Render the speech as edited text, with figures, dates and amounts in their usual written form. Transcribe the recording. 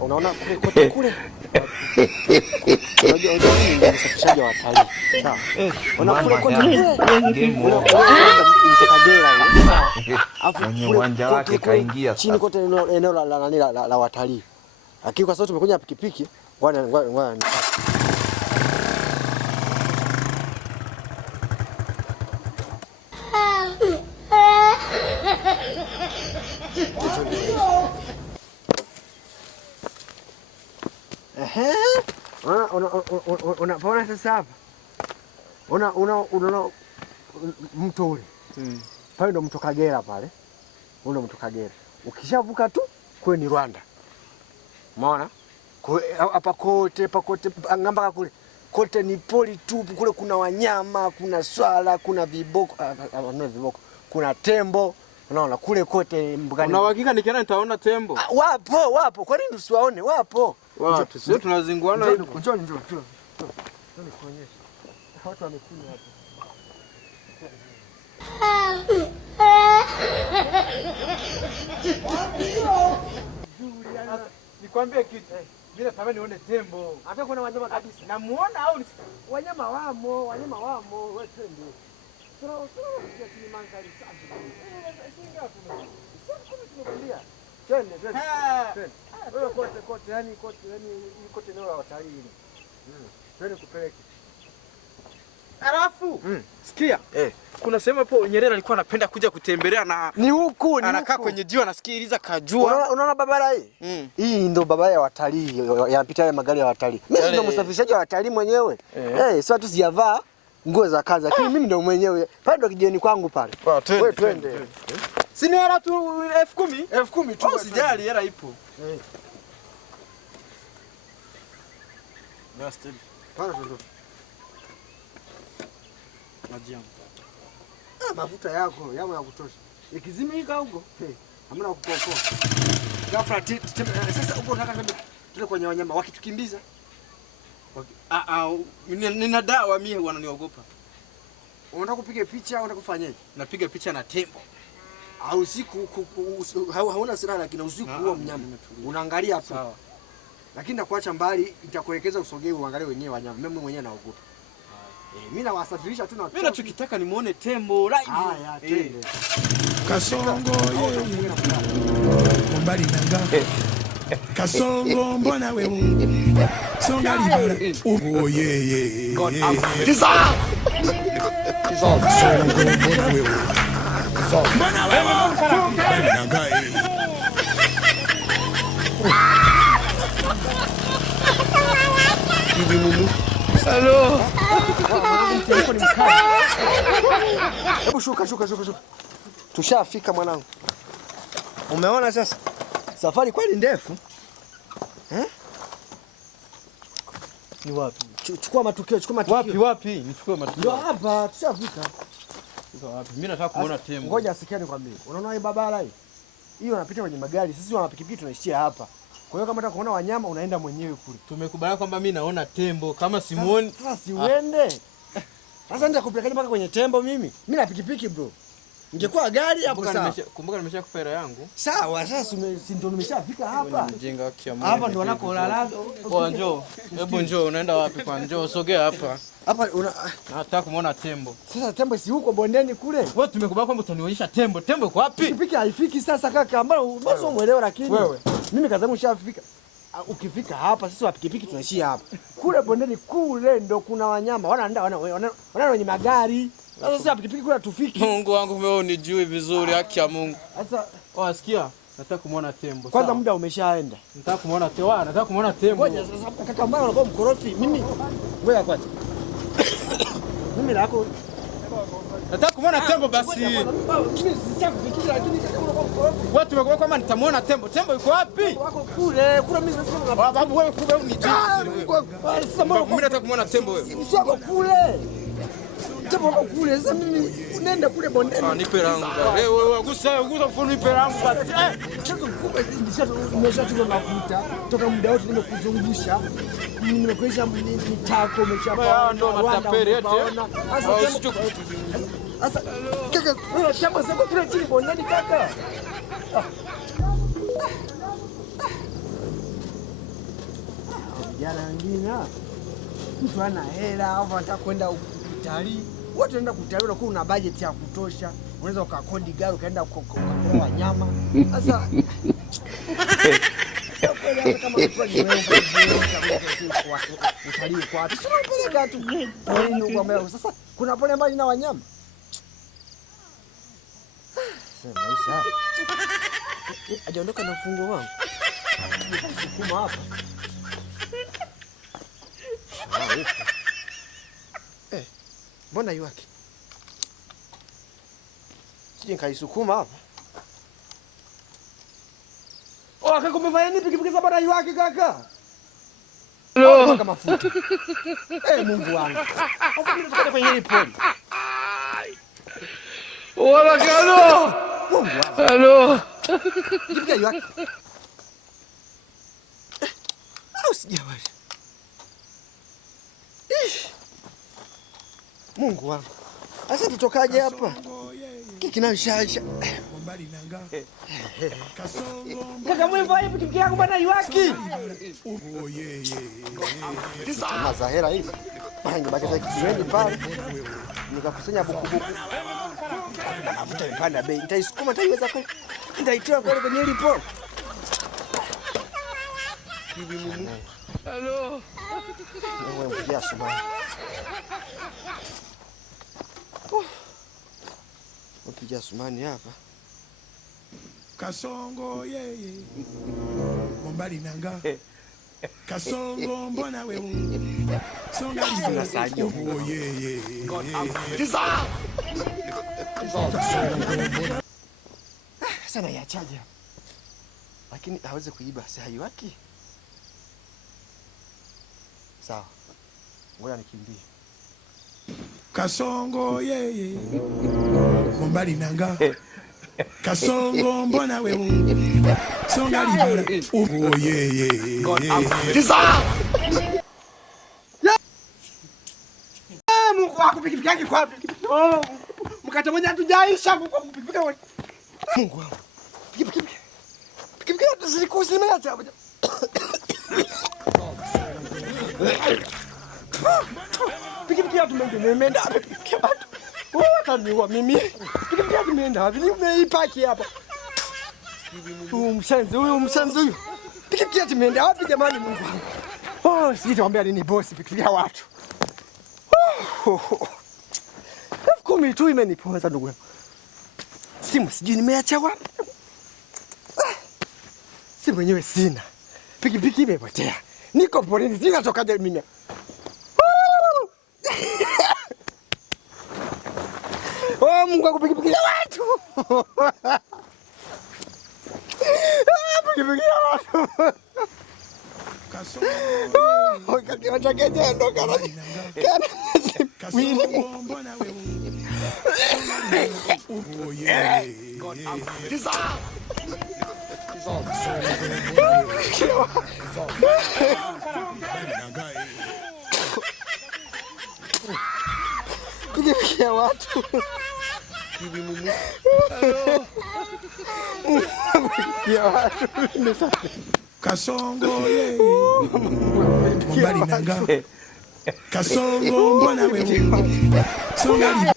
Unaona kule. Unajua ni msafishaji wa watalii. Sawa. Unaona kule Kagera. Kwenye uwanja wake kaingia chini kote eneo la watalii. Lakini kwa sababu tumekuja pikipiki, ngoja unaona sasa hapa. Unaona mto ule. Pale ndo mto Kagera pale. Ule mto Kagera. Ukishavuka tu kule ni Rwanda. Umeona? Hapa kote ngamba kule. Kote ni poli tupu, kule kuna wanyama, kuna swala, kuna viboko, kuna tembo. Unaona kule kote mbugani. Una uhakika nikienda nitaona tembo? Wapo. Kwa nini usiwaone? Wapo. Wapi? Sio tunazinguana hivi. Njoo. Njoo nikuonyeshe. Watu wamekuja hapa. Nikwambie kitu. Mimi natamani nione tembo. Hata kuna wanyama kabisa. Namuona au wanyama wamo, wewe twende. Sio ni mandhari safi. Singa hapo. Sio tumekwambia. Twende. Wewe kote, yani kote eneo la watalii. Twende kupeleke. Alafu sikia, kuna sehemu hapo Nyerere alikuwa anapenda kuja kutembelea na ni huku anakaa kwenye jiwe anasikiliza kajua. Unaona barabara hii? Hii ndio barabara ya watalii, yanapita yale magari ya watalii. Mimi ndio msafirishaji wa watalii mwenyewe. Sio tu sijavaa nguo za kazi, lakini mimi ndio mwenyewe. Pale ndo kijeni kwangu pale. Wewe twende. Si ni hela tu 10,000? 10,000 tu. Usijali, hela ipo. Basta. Pale ndo. Mafuta yako ya kutosha. Ikizimika huko, hamna kukokoa. Ghafla sasa uko unataka tule kwenye wanyama wakitukimbiza. Nina dawa mimi wananiogopa. Unataka kupiga picha au unataka kufanyaje? Napiga picha na tembo. Au usiku hauna silaha lakini usiku huo mnyama. Unaangalia tu. Sawa. Lakini nakuacha mbali, itakuelekeza usogee uangalie wenyewe wanyama. Mimi mwenyewe naogopa. Mimi nawasafirisha tu na mimi nachokitaka ni muone tembo live. Haya, twende. Kasongo mbali nanga. Kasongo mbona wewe? Songa libala. Oh yeah. God Kiza mbona wewe? Mbona wewe? Nanga. Hivi mumu. Hello. Hebu shuka. Tushafika mwanangu. Umeona sasa? Safari kweli ndefu. Ni wapi? Chukua matukio. Wapi? Nichukue matukio. Ndio hapa, tushafika. Sasa wapi? Mimi nataka kuona tembo. Ngoja asikie nikwambie. Unaona hii barabara hii? Hiyo unapita kwenye magari. Sisi wana pikipiki tunaishia hapa. Kwa hiyo kama unataka kuona wanyama unaenda mwenyewe kule. Tumekubaliana kwamba mimi naona tembo, kama simuoni sasa si uende. Sasa ndio kupelekaje mpaka kwenye tembo mimi? Mimi na pikipiki bro. Ningekuwa gari hapo sawa. Kumbuka nimeshakupa hela yangu. Sawa, sasa si ndio nimeshafika hapa. Mjinga kiamu. Hapa ndio wanakolala. Kwa njoo. Hebu njoo, unaenda wapi kwa njoo? Sogea hapa. Hapa nataka kumuona tembo. Sasa tembo si huko bondeni kule. Wewe tumekubaliana kwamba utanionyesha tembo. Tembo iko wapi? Pikipiki haifiki sasa kaka. Ambao basi umuelewa lakini. Wewe. Mimi kaza yangu shafika. Ukifika hapa sisi wa pikipiki tunaishia hapa. Kule bondeni kule ndo kuna wanyama. Wana wenye magari. Sasa sisi wa pikipiki kule tufiki. Mungu wangu wewe unijui vizuri, haki ya Mungu. Sasa wasikia? Nataka kumuona tembo. Kwanza muda umeshaenda. Nataka kumuona tembo. Ngoja sasa kaka mbona unakuwa mkorofi? Mimi ngoja kwanza. Mimi nako nataka kumuona tembo basi. Mimi sichakufikiria lakini kaka unakuwa mkorofi. Wewe tumekuwa kama nitamuona tembo. Tembo yuko wapi? Wako kule mimi sasa babu wewe kule unijui. Mimi nataka kumuona tembo wewe. Sio kule. Tembo wako kule. Sasa mimi unaenda kule bondeni. Nipe rangu. Wewe gusa mfano nipe rangu basi. Sasa umeshachukua mafuta toka muda wote nimekuzungusha. Nimekuisha mitako umeshapa. Ndo mataperi eti. Sasa kaka, wewe shamba sasa kule chini bondeni kaka. vijana wengine mtu ana hela au anataka kwenda utalii. Wote wanaenda kutalii, unakuwa una budget ya kutosha. Unaweza ukakodi gari ukaenda ukakula wanyama. Sasa kama utalii kwa watu sio peleka tu porini. Sasa kuna pole mbali na wanyama. Sasa maisha ajaondoka na ufunguo wangu. Sukuma hapa. Mbona yuaki? Sije kaisukuma hapa. Kaka kumefanya nini pikipiki za bwana yuaki kaka? No. Kama mafuta. Mungu wangu. Sasa mimi nataka kwenye hili poli. Hola, Carlos. Mungu wangu. Hello. Pikipiki yuaki. Sijawahi. Mungu wangu. Sasa tutokaje hapa? Kinashasha. Kaka mwewe vipi pikipiki yangu bwana yuaki? Kama zahera hizi. Baki za kijiweni pale. Nikakusanya buku. Mafuta imepanda bei. Nitaisukuma nitaiweza kweli. Nitaitoa kweli kwenye hili pole. Hello. Wewe mpigia subani. Mpigia sumani hapa. Kasongo yeye. Mbali nanga. Kasongo mbona wewe? Songa Sina sajo. Yeye. Sana ya chaja. Lakini hawezi kuiba si haiwaki. Sawa. Ngoja nikimbie. Kasongo yeye. Mbali nanga. Kasongo mbona wewe? Songa libala. Yeye. Mungu wako pikipiki yake kwa pikipiki. Mkate mmoja hatujaisha kwa pikipiki. Mungu wangu. Pikipiki. Pikipiki yote zilikusimama hapa. Pikipiki yetu imeenda hapa pikipiki watu. Wataniua mimi. Pikipiki yetu imeenda wapi? Nimeipaki hapa. Huyu mshenzi huyu. Pikipiki yetu imeenda wapi jamani Mungu wangu? Sitaambia nini boss pikipiki ya watu. 10 tu imeniponza ndugu yangu. Simu sijui nimeacha wapi. Simu yenyewe sina. Pikipiki imepotea. Niko porini, ninatokaje mimi? Mungu wangu pikipiki ya watu. Pikipiki ya watu. Kasongo. Kakiacha kejendo kana. Kasongo mbona wewe? Yeye. Pikipiki ya watu. Ya watu. Kasongo yeye. Mbali nanga. Kasongo mbona wewe? Songa libala.